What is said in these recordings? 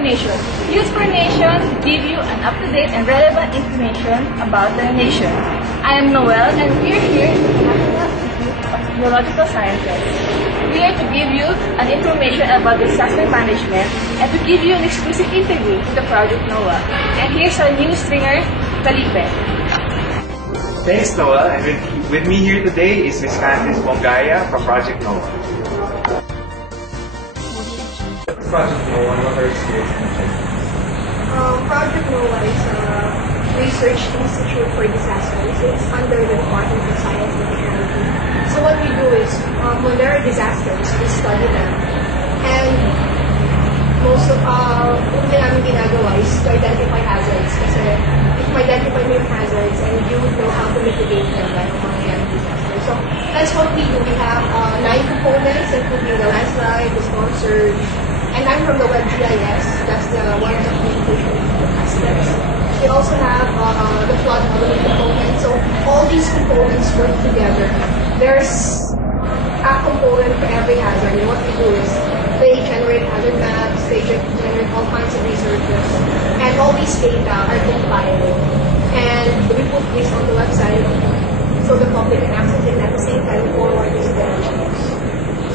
Nation. News for Nation give you an up-to-date and relevant information about the nation. I am Noel and we are here in the National Institute of Geological Sciences. We are to give you an information about disaster management and to give you an exclusive interview with the Project NOAA. And here's our news stringer, Felipe. Thanks, Noel. And with me here today is Ms. Candice Bongaya from Project NOAA. Project NOAA, what are its goals? Project NOAA is a research institute for disasters. It's under the Department of Science and Technology. So what we do is, when there are disasters, we study them. And most of yung namin ginagawa is to identify hazards. Kasi if you identify yung hazards and you would know how to mitigate them bago mangyayari disasters. So that's what we do. We have 9 components, including the landslide, the storm surge, and I'm from the WebGIS. That's the one of the communication aspects. We also have the flood modeling component. So all these components work together. There's a component for every hazard. And what we do is they generate hazard maps, they generate all kinds of researches, and all these data are compiled. And we put this on the website so the public can access it at the same time forward this data.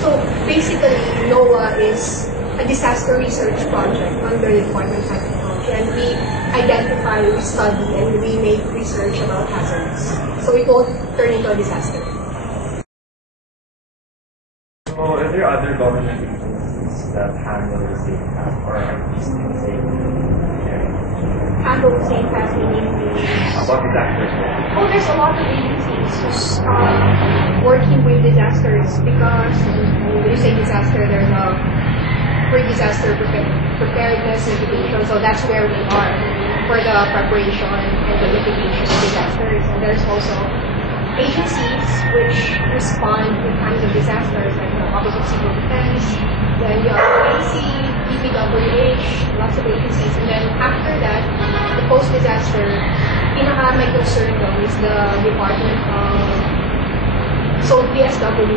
So basically, NOAA is a disaster research project under the Department of Technology, and we identify, we study, and we make research about hazards. So it won't turn into a disaster. So are there other government agencies that handle the same task, or at least in the same area? Handle the same task, meaning About disasters? oh, there's a lot of agencies who's working with disasters because when you say disaster, there's a pre-disaster preparedness mitigation. So that's where we are for the preparation and the mitigation of disasters. And there's also agencies which respond to kinds of disasters like the Office of Civil Defense, then you have AC, DPWH, lots of agencies. And then after that, the post-disaster, pinaka may concern though is the Department of DSW.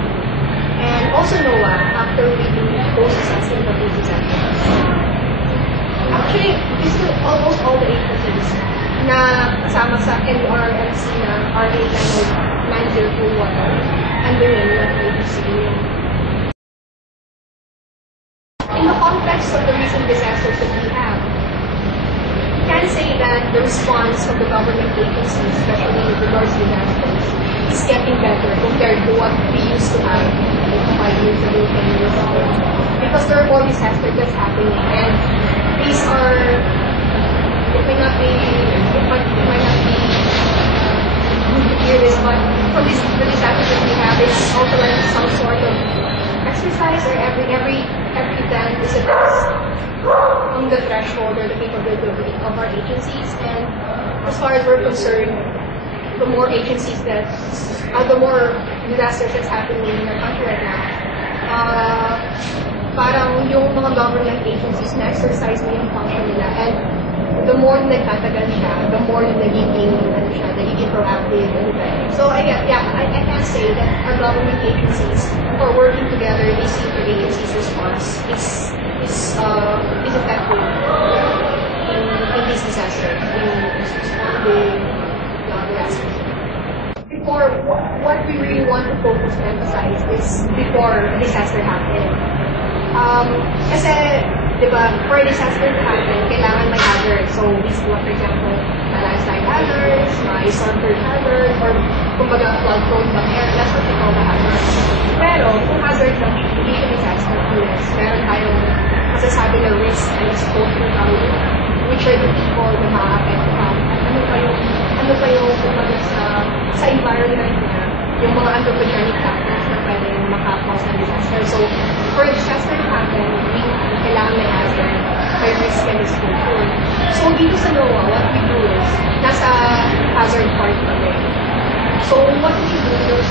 And also NOAA, after we do post-disaster and disaster. Actually, this is almost all the agencies na kasama sa NRMC na RA 9021 under yung agency. In the context of the recent disasters that we have, we can say that the response of the government agencies, especially with regards to disasters, is getting better compared to what we used to have like 5 years ago, 10 years ago. Because there are more disasters that's happening, and these are, it might not be good to hear this, but from the disasters that we have, it's also like some sort of exercise, or every event is a test on the threshold or the capability of our agencies. And as far as we're concerned, the more agencies that, the more disasters that's happening in our country right now, parang yung mga government agencies na exercise na yung function nila, and the more nagtatagal siya, the more nagiging proactive and effective. So I can say that our government agencies are working together. They see the agency's response is effective in these disasters, in responding. Before, what we really want to focus and emphasize is before a disaster happened. Kasi, di ba, for a disaster to happen, kailangan may hazard. So, we see, for example, landslide hazards, may storm surge hazard, or kumbaga flood-prone area. That's what we call the hazard. Pero, kung hazard lang, hindi siya disaster unless meron tayong masasabi na risk and exposure value, which are the people na ma-affected. Ano pa yung kumbaga sa environment niya, yung mga anthropogenic factors na pwede maka-cause ng disaster. So, for a disaster to happen, kailangan may hazard, may risk and exposure. So, dito sa NOAA, what we do is, nasa hazard part kami. So, what we do is,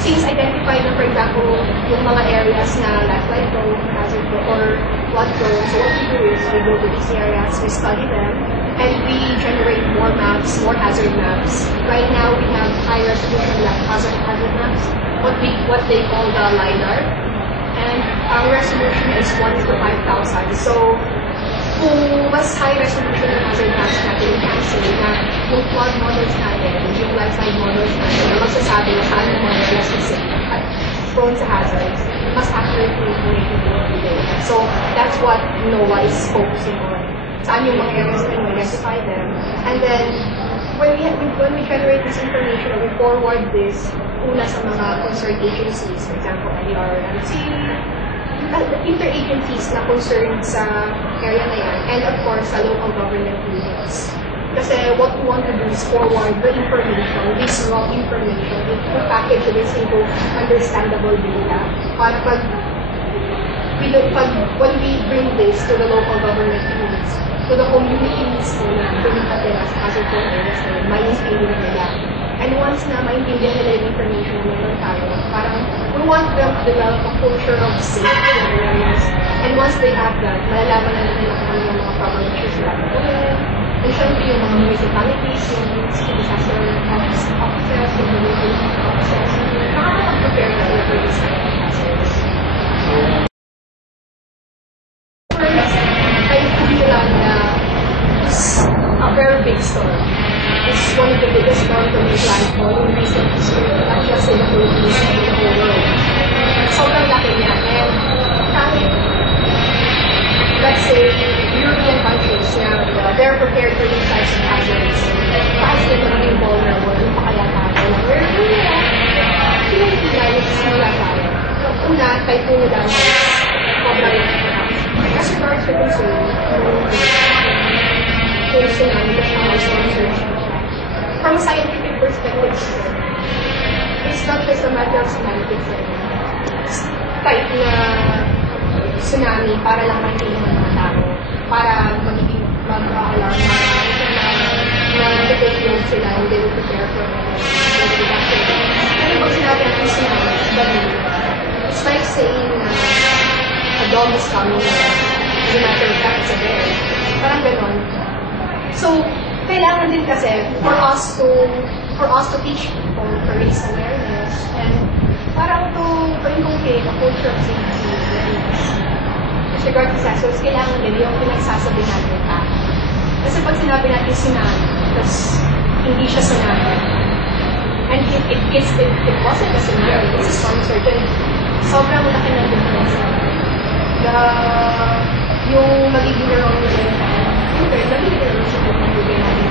since identified na, for example, yung mga areas na landslide prone, hazard prone, or flood prone, so what we do is, we go to these areas, we study them, and we generate more maps, more hazard maps. Right now, we have high resolution hazard maps, what they call the LiDAR. And ang resolution is 1:5,000. So, kung mas high resolution ng hazard maps natin, we can say na yung flood models natin, yung landslide models natin, na magsasabi na saan yung mga areas na safe at prone sa hazards, mas accurately information yung data. So, that's what NOAA is focusing on. Saan yung mga areas na identify them. And then, when we generate this information, we forward this una sa mga concerned agencies, for example, IRMC, interagencies na concerned sa area na yan, and of course, sa local government units. Kasi what we want to do is forward the information, this raw information, to package this into understandable data para when we bring this to the local government units, to the communities na pinipatira sa hazard areas na maintindihan nila. And once na maintindihan nila yung information na meron tayo, parang we want them to develop a culture of safety awareness. And once they have that, malalaman na nila kung ano yung mga problem issues nila. And syempre yung mga municipalities, yung disaster officers, yung local officers, nakakapag-prepare na sila for this kind of hazards. I feel na it's a very big storm. It's one of the biggest storms to make landfall in recent history, not just in the Philippines, but in the whole world. Sobrang laki niya. And kahit, let's say, European countries na they're prepared for these types of hazards, kahit sila maging vulnerable, yung pa kaya tayo. We're Pilipinas, wala tayo. Una, typhoon na lang, sobrang laki. As regards to concern, yung tsunami, the showers, surge, from a scientific perspective, it's not just a matter of semantics. Type na tsunami para lang maintindihan ng mga tao, para magiging mag-aalarm na nag-take sila and they will prepare for the disaster. Pero pag sinabi natin tsunami, it's like saying na a dog is coming, as a matter of fact, it's a bear. Parang ganon. So, kailangan din kasi for us to teach people, to raise awareness, and parang to inculcate a culture of safety awareness. With regard to disasters, kailangan din yung pinagsasabi natin pa. Kasi pag sinabi natin tsunami, tapos hindi siya tsunami, and it wasn't a tsunami, it's a storm surge, and sobrang laki ng difference. Yung magiging wrong nila yung nagiging wrong sa pagpapagay natin.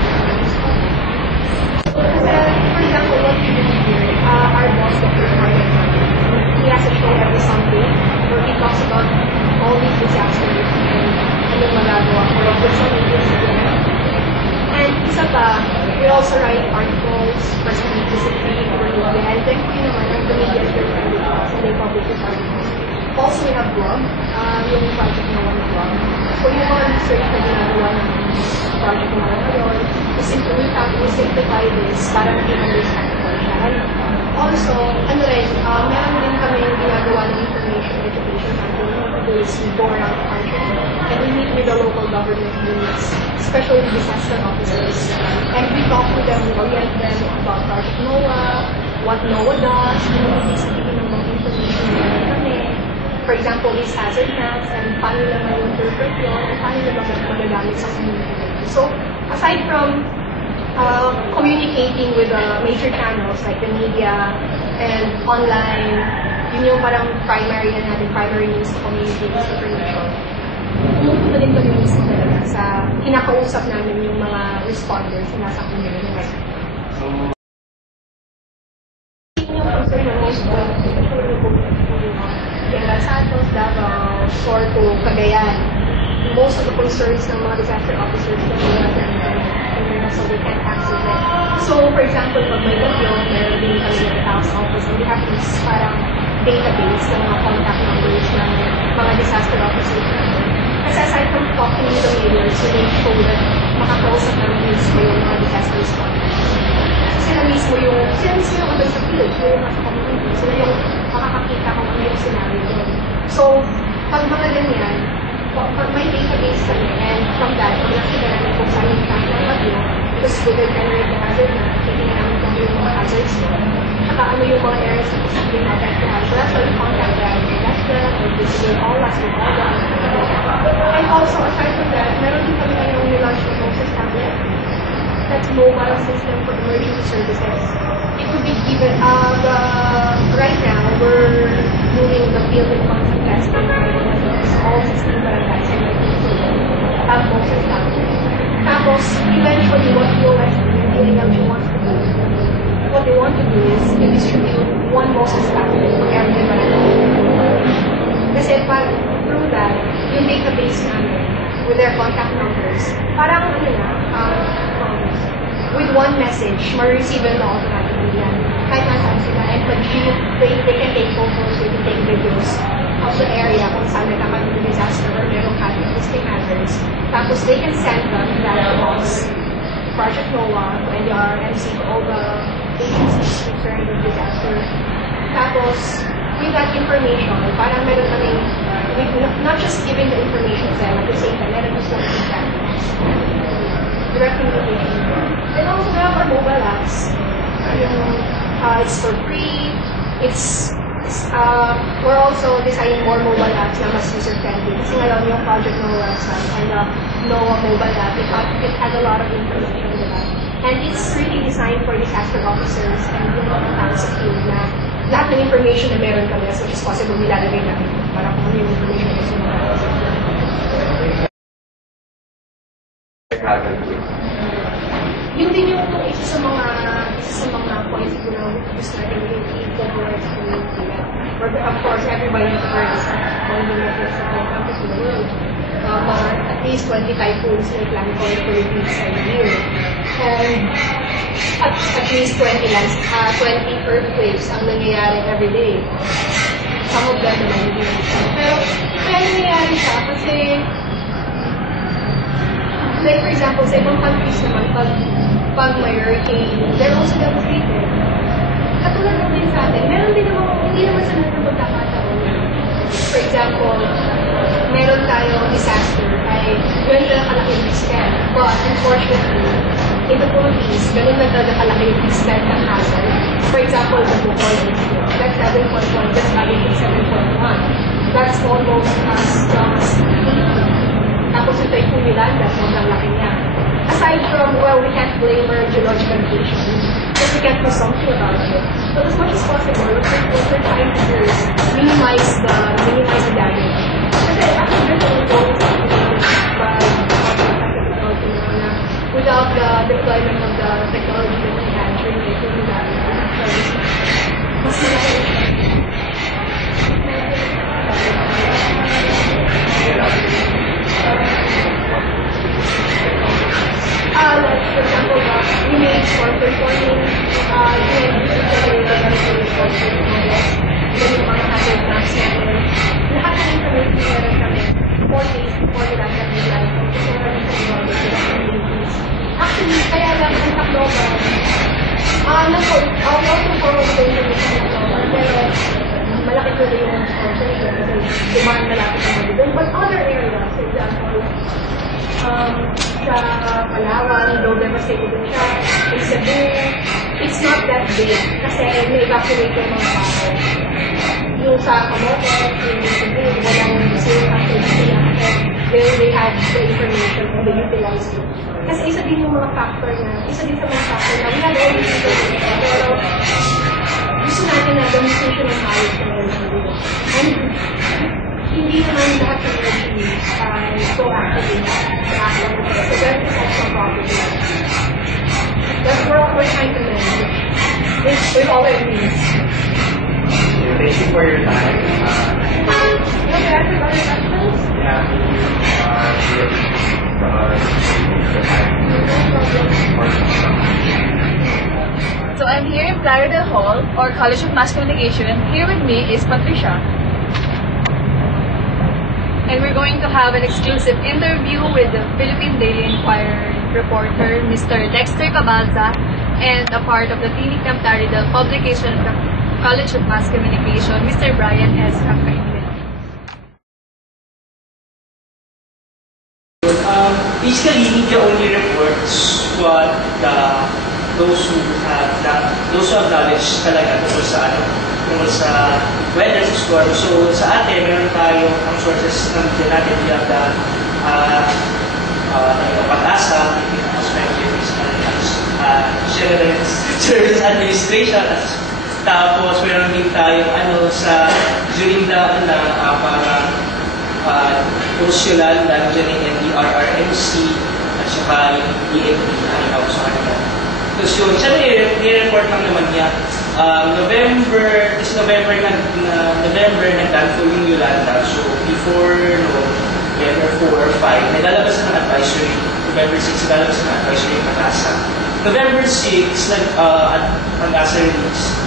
For example, what we do here, our boss, Dr. Martin, he has a show every Sunday where he talks about all these disasters and anong magagawa for local communities. And isa pa, we also write articles, personally, physically, for media. And thankfully naman, ang media is very friendly to us and they publish these articles. Also, we have blog, yung project na one blog. So, yung mga research na ginagawa ng project na ngayon is improve how to simplify this para maging understandable siya. Also, meron din kami yung ginagawa ng information education campaign. What we do is we go around the country and we meet with the local government units, especially disaster officers. And we talk to them, we orient them about Project NOAA, what NOAA does, ibig sabihin ng mga information na kami. For example, these hazard maps, and paano naman yung interpret yun, and paano naman magagamit sa community. So, aside from communicating with major channels like the media and online, yun yung parang primary news sa community information. Umupo na din kami mismo talaga sa kinakausap namin yung mga responders na nasa community. Yung concern ng most General Santos, Davao, Sorto, Cagayan. Most of the concerns ng mga disaster officers na wala sa internet, so they can't access it. So, for example, pag may bagyo, meron din kami ng house office, and we have this parang database ng mga contact numbers ng mga disaster officers. Kasi aside from talking to the leaders, we make sure that makakausap namin mismo yung mga disaster responders. Sila mismo yung andun sa field, sila yung nasa community, sila yung makakakita kung ano yung scenario doon. So, pag mga ganyan, pag may database kami, and from that, pag nakita namin kung saan yung track ng bagyo, because we will generate the hazard na, titignan namin kung yung mga hazards doon, saka ano yung mga areas na posibleng na-affect to hazard. So that's why we contact the them, or with all us, with all them. And also, aside from that, meron din kami ngayong nilaunch ng Moses tablet. That's mobile system for emergency services. It could be given, right now, we're doing the field and concept testing right now. All 16 barangays and have Moses tablet. Tapos, eventually, what DOS and DILG wants to do, what they want to do is to distribute one Moses tablet for every barangay. Kasi through that, yung database namin, with their contact numbers, parang with one message, ma-receive na automatically yan. Kahit nasaan sila. And they can take photos, they can take videos of the area kung saan nagkakaroon ng disaster or merong catastrophic hazards. Tapos they can send them that across Project NOAA, to NDR, MC, to all the agencies concerned with disaster. Tapos, with that information, parang meron kami, not just giving the information to them, at the same time, meron gusto kami feedback. Direct communication. And also, we have our mobile apps. It's for free. We're also designing more mobile apps na mas user-friendly. Kasi ngayon yung Project NOAA website and the NOAA mobile app, it has a lot of information in that. And it's really designed for disaster officers and yung mga tao sa field na lahat ng information na meron kami as much as possible nilalagay namin para kung ano yung information na gusto mga yun din yung isa sa mga points siguro gusto natin i-incorporate sa community na where of course everybody has heard this all the methods that come to the world. At least 20 typhoons may plan for the Philippines every year. And at least 20 earthquakes ang nangyayari every day. Some of them naman hindi siya. Pero kaya nangyayari siya kasi like for example, sa ibang countries naman, pag may hurricane, they're also devastated. Katulad ng din sa atin, meron din naman, hindi naman sa lahat ng pagkakataon. For example, meron tayong disaster, ay ganun na kalaki yung extent. But unfortunately, in the Philippines, ganun na talaga kalaki yung extent ng hazard. For example, the Bukol issue, that's 7.1, that's value to 7.1. That's almost as strong as tapos yung Typhoon Yolanda, sobrang laki niya. Aside from, well, we can't blame our geological conditions, because we can't do something about it. But as much as possible, what we're trying to do is minimize the damage. Kasi actually, there's a goal by technology na without the deployment of the technology that we had during the Typhoon Yolanda, mas malaki like, for example, we made short recording, yung mga hazard maps natin. Lahat ng information meron kami 4 days before the last of the life. Kasi meron kami communities. Actually, kaya lang ang Tacloban, also forward the information ng Tacloban, pero malaki ko rin yung sources kasi demand malapit naman doon. But other areas, for example, sa Palawan, though devastated din siya, in Cebu, it's not that big kasi may evacuate yung mga tao. Yung sa Camotes, yung Cebu, walang zero activity kasi they have the information and they utilize it. Kasi isa din sa mga factor na we have all this information, pero gusto natin na demonstration ng knowledge na meron. And hindi naman lahat ng regimes proactive enough. So that is also a problem. That's what we're trying to manage with all our needs. Thank you for your time. You want to ask other questions? Yeah, So I'm here in Playa del Hall, or College of Mass Communication. Here with me is Patricia. And we're going to have an exclusive interview with the Philippine Daily Inquirer reporter, Mr. Dexter Cabalza, and a part of the Tinicam Taridel publication of the College of Mass Communication, Mr. Brian S. Cacaile. Basically, media only reports what those who have knowledge talaga tungkol sa tungkol sa weather, sa storm. So sa atin, meron tayo ang sources ng media natin. We have the Pag-asa, Service Administration. Tapos meron din tayo sa during the parang Usulan, dyan yung NDRRMC at saka yung DNP na sa kanila. Tapos yun, siya nire-report lang naman niya. November nag-landfall yung Yolanda. So before November 4 or 5, naglalabas na ng advisory. November 6, naglalabas na ng advisory yung Pag-asa. November 6, Pag-asa release,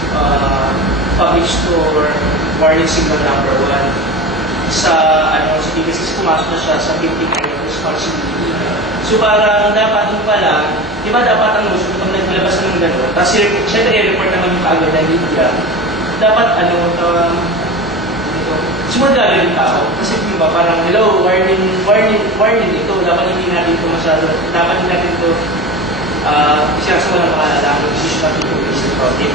public store, warning signal number 1. Sa DPS kasi pumasok na siya sa 50 area of responsibility. So parang dapat yung pala, di ba dapat so pag naglabas na ng gano'n, tapos syempre i-report naman yung kaagad ng media, dapat sumunod agad yung tao. Kasi di ba parang, hello, warning ito, dapat hindi natin ito masyado, dapat hindi natin ito isang walang makalalang, hindi siya matutubis ng project.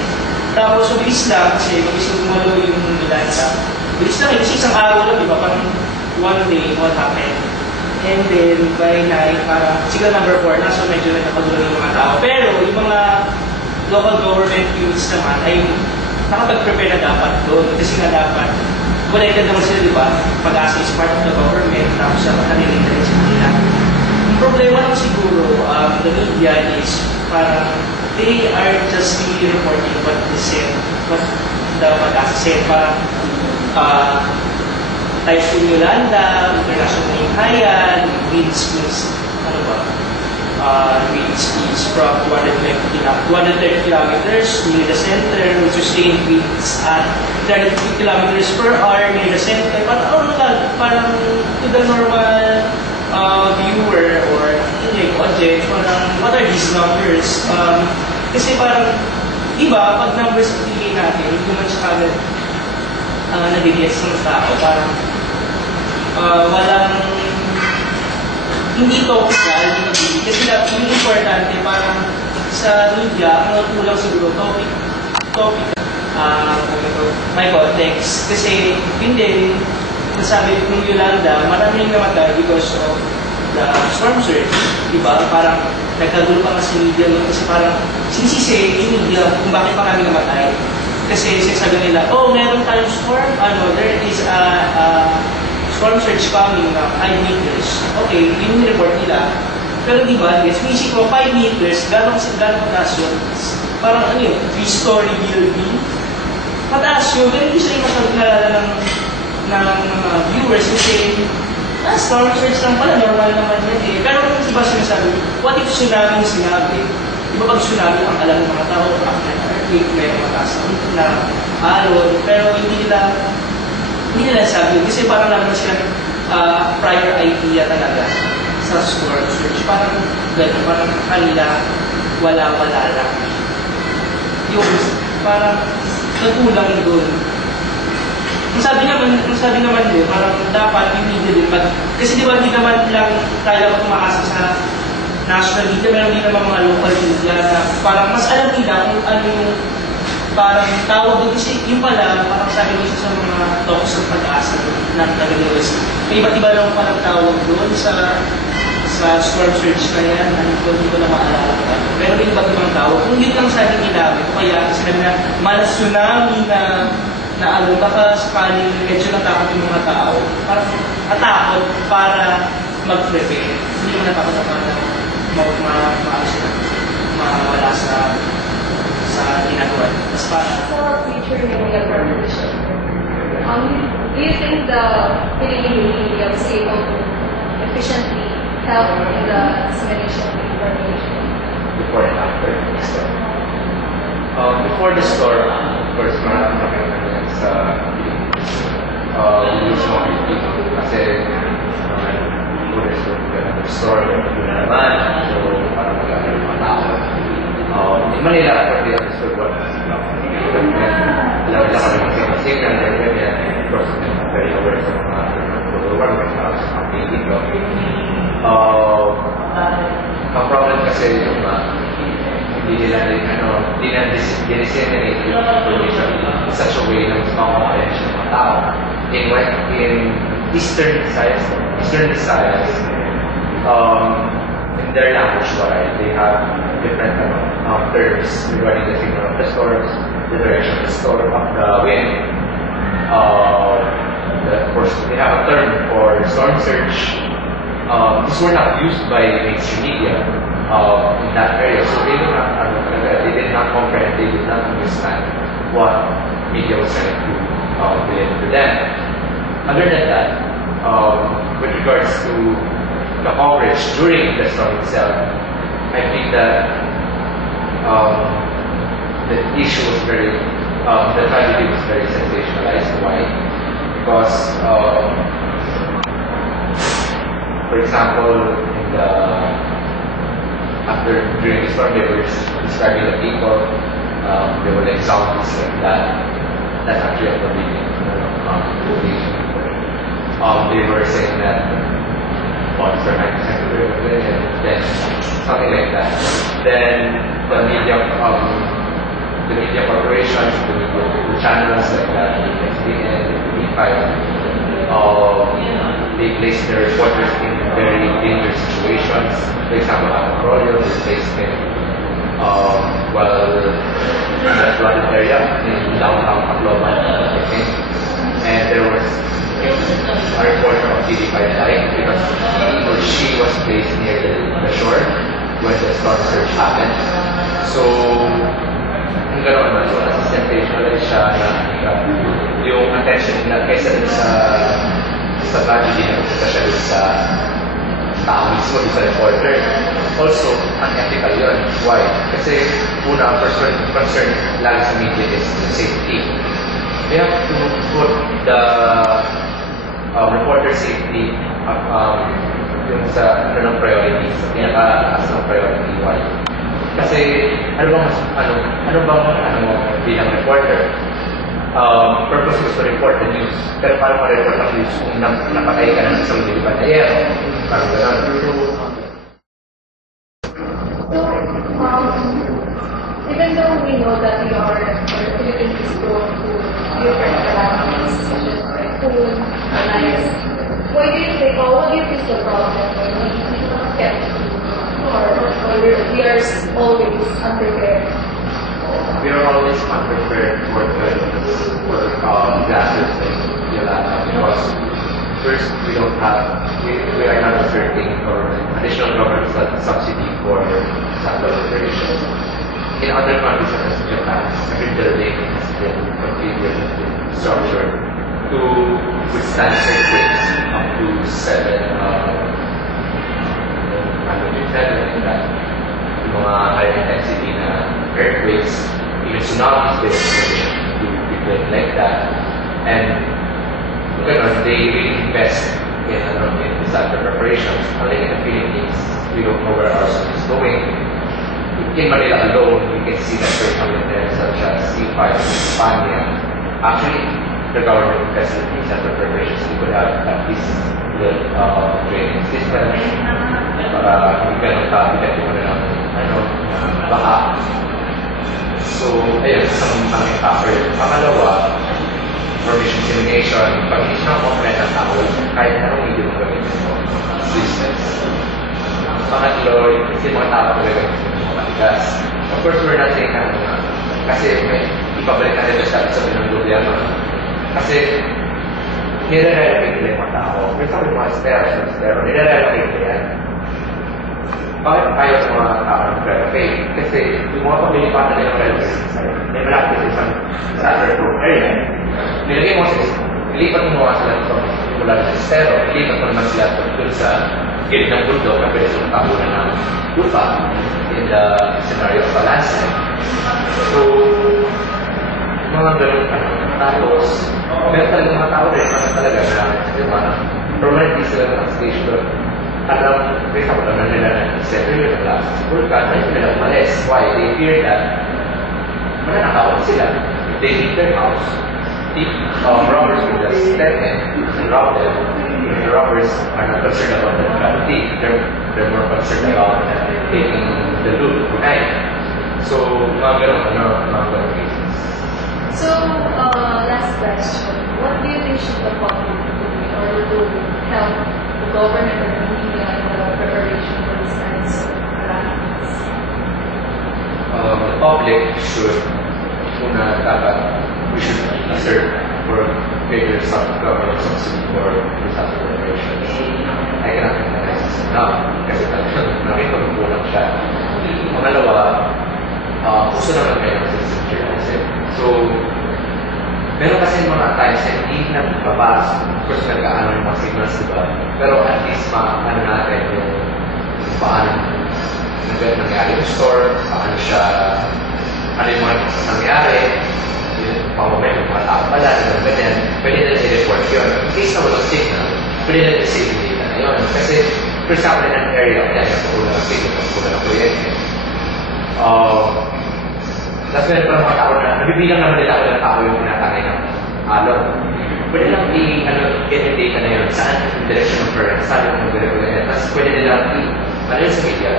Tapos mabilis lang, kasi mabilis lang gumalo yung Yolanda. Bilis lang, kasi isang araw lang, di ba? Parang one day, what happened? And then, by night, parang signal number 4 na, so medyo nagkapagulo yung mga tao. Pero, yung mga local government units naman ay nakapag-prepare na dapat doon. Kasi nga dapat, connected naman sila, di ba? Pag-asa is part of the government, tapos sa kanilang interest nila. Yung problema lang siguro, the media is parang, they are just really reporting what they said, what the Pag-asa said. Parang, Typhoon Yolanda, International Himhayan, wind speeds, wind speeds from 230 kilometers near the center, with sustained winds at 30 kilometers per hour near the center. Parang to the normal viewer or audience, parang what are these numbers? Kasi parang, iba, pag numbers pili natin, hindi naman siya kagad nabigets ng tao, parang walang hindi topical, hindi kasi yung importante parang sa media, ang kulang siguro topic may context, kasi yun din nasabi ng Yolanda, maraming namatay because of the storm surge, diba? Parang nagkagulo pa nga sa media nun, kasi parang sinisisi yung media kung bakit marami namatay. Kasi sinasabi nila, meron tayong storm, there is a storm surge coming na 5 meters. Okay, yun yung report nila. Pero di ba, sinisip ko, 5 meters, gano'ng mataas yun? Parang 3-story building. Mataas yun, pero hindi sila yung masyadong nalala ng viewers kasi, storm surge lang pala, normal naman yan eh. Pero kung diba sinasabi, what if tsunami yung sinabi? Di ba pag tsunami, ang alam ng mga tao, may mataas na alon, pero hindi nila sabi, kasi parang naman silang prior idea talaga sa storm surge. Parang gano'n, parang kanila wala-wala lang. Yung parang nagkulang doon. Ang sabi naman din, parang dapat yung media din, kasi di ba hindi naman lang tayo tumakas sa national media, meron din naman mga local media na parang mas alam nila kung ano yung parang tawag doon. Kasi yung pala, parang sabi nito sa mga talks ng Pag-asa na taga-US, may iba't iba lang parang tawag doon sa storm surge na yan, hindi ko na maalala ko. Pero may iba't ibang tawag. Kung yun lang sabi nila, kaya sinabi na malas tsunami na baka sakaling medyo natakot yung mga tao, parang natakot para mag-prepare. Hindi naman natakot na mawala sa ginagawa. Mas parang for future media promotion, do you think the Philippine media was able to efficiently help in the dissemination of information? Before and after the storm. Before the storm, of course, marami kami sa mismo kasi store na naman, so parang magkakaroon ng mga tao. In Manila, pwede ang store what alam nila kami mag-sing and of course, very aware sa mga government house, ang dito. Ang problem kasi yung hindi nila disseminate yung information in such a way na mas makakomprehensya ng mga tao. In Eastern Visayas, in their language, they have different terms regarding the signal of the storms, the direction of the storm, of the wind. Of course, they have a term for storm surge. These were not used by mainstream media in that area, so they did not comprehend, they did not understand what media was trying to relate to them. Other than that, with regards to the coverage during the storm itself, I think that the issue was the tragedy was very sensationalized. Why? Because, for example, during the storm, they were describing the people. They were like zombies like that. That's actually a movie. They were saying that bodies are 90% and then something like that. Then the media corporations, the channels like that, the SBN, the B5, they place their reporters in very dangerous situations. For example, Royal was placed in in that flooded area in downtown Tacloban, I think. And there was a reporter of TV5 died because he or she was placed near the shore when the storm surge happened. So, ang gano'n ba? So, sensationalize siya na yung attention nila kaysa sa tragedy na pupunta siya sa tao mismo, sa reporter. Also, unethical yun. Why? Kasi una, concern lagi sa media is the safety. We have to put the reporter safety yung sa ng priority, sa pinaka-taas ng priority. Why? Kasi ano bang bilang reporter? Purpose is to report the news. Pero paano ma-report ang news kung napatay ka na sa isang liban na yan? Parang gano'n. Even though we know that Philippines is prone to different calamities, such as typhoon, fires, what do you think is the problem when we get or we are always unprepared? We are always unprepared for disasters like Yolanda because first we are not asserting for additional government subsidy for disaster operations. In other countries such as Japan, every building has been configured and structured to withstand earthquakes up to 7 like that. Mga high intensity na earthquakes, even tsunamis, they to be built like that. And they really invest in disaster preparations. Unlike in the Philippines, we don't know where our sun is going. In Manila alone, we can see that there's something there such as C5 in Spania. Actually, the government invested in disaster preparations. We could have at least the training system para hindi ka nagkabigat mo na ng baha. So, ayun, isang malaking factor. Pangalawa, information dissemination. Pag hindi siya comprehend ng tao, kahit anong hindi mo gamitin mo, useless. Pangatlo, kasi mga tao talaga yung matigas. Of course, we're not saying kasi may ipabalik na rin sa ng gobyerno. Kasi nire-relocate nila yung mga tao. May sabi mga estero, nire-relocate nila yan. Bakit ayaw sa mga tao ng relocate? Kasi yung mga pabilipatan nilang relocate may malapit sa isang disaster-proof area. Nilagay mo ilipat mo mga sila mula sa estero, ilipat mo naman sila dun sa gilid ng bundok na pwede sa tabunan ng lupa in the scenario of a landslide. So, mga ganun tapos, meron talaga mga tao rin talaga na permanently sila ng station. Alam, for example, na nila na December yung last vulkan, na yung nila umalis. Why? They fear that mananakawan sila. If they leave their house, if robbers will just step in and rob them, the robbers are not concerned about the thief. They're more concerned about taking the loot tonight. So, mga ganun cases. So, last question. What do you think should the public do in order to help the government or the media in the preparation for these kinds of calamities? The public should, we should assert for greater self-government subsidy for disaster preparation. I cannot recognize this enough kasi nakita ko lang siya. Pangalawa, gusto naman kayo ng citizen journalism. So, meron kasi mga times na hindi nagbabasa. Of course, nagkaano yung mga signals, diba? Pero at least maano natin yung paano nangyari yung store, paano siya, ano yung mga nangyari, pamamay ng mga tao pala, ganyan, pwede na i-report yun. In case na walang signal, pwede na i-save yung data na yun. Kasi, for example, in an area, yan, yung pagkulang ng signal, pagkulang ng kuryente. Tapos meron pa mga tao na, nabibilang naman nila walang tao yung tinatangay ng alon. Pwede lang get yung data na yun, saan yung direction ng current, saan yung nag-regulate. Tapos pwede nila ano yun sa media,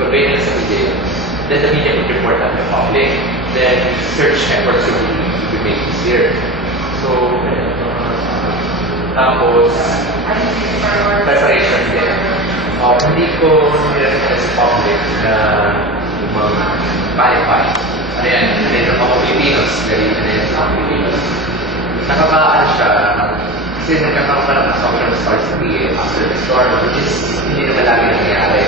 convey nila sa media. Then the media would report that to the public. Then search efforts would be made easier. So, tapos, preparation din. Hindi ko nilasakin sa public na mag-panic. Ano yan? Ano yan ng mga Pilipinos? Very sa mga Pilipinos. Nakakaano siya, kasi nagkakaroon ka ng assumption starts to be after the storm, which is hindi naman lagi nangyayari.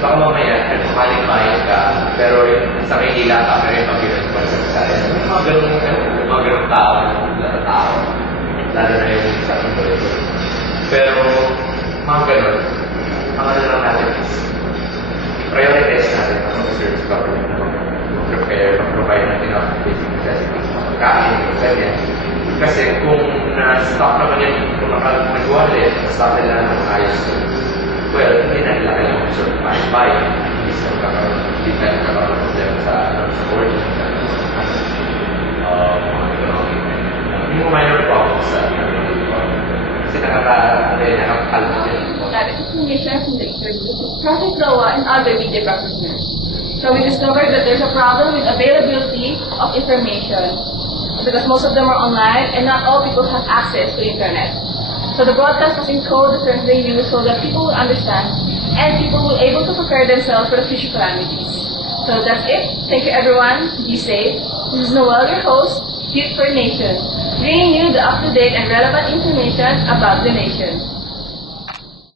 Baka mamaya, nagpapanic ka, pero sa Maynila ka, pero yung pag-iwan pa sa Bisaya. Mga ganong tao, lalo na yung sa Pilipinos. Pero, mga ganon, ang ano lang natin is, prioritize natin ang service government na mag-provide natin ang basic necessities, magkain, ganyan. Kasi kung na-stop naman yan, kung nag-wallet, na-stop nila ng ayos ko, well, hindi na nila kailangan sort of buy. Hindi sila magkakaroon ng problema sa board, sa mga economic. Hindi mo minor problems sa kasi nakakakalma din. That information from the interview with Prophet Noah and other media practitioners. So we discovered that there's a problem with availability of information because most of them are online and not all people have access to internet. So the broadcast was in code the terms they use so that people will understand and people will be able to prepare themselves for the future calamities. So that's it. Thank you everyone. Be safe. This is Noel, your host, Youth for Nation, bringing you the up-to-date and relevant information about the nation.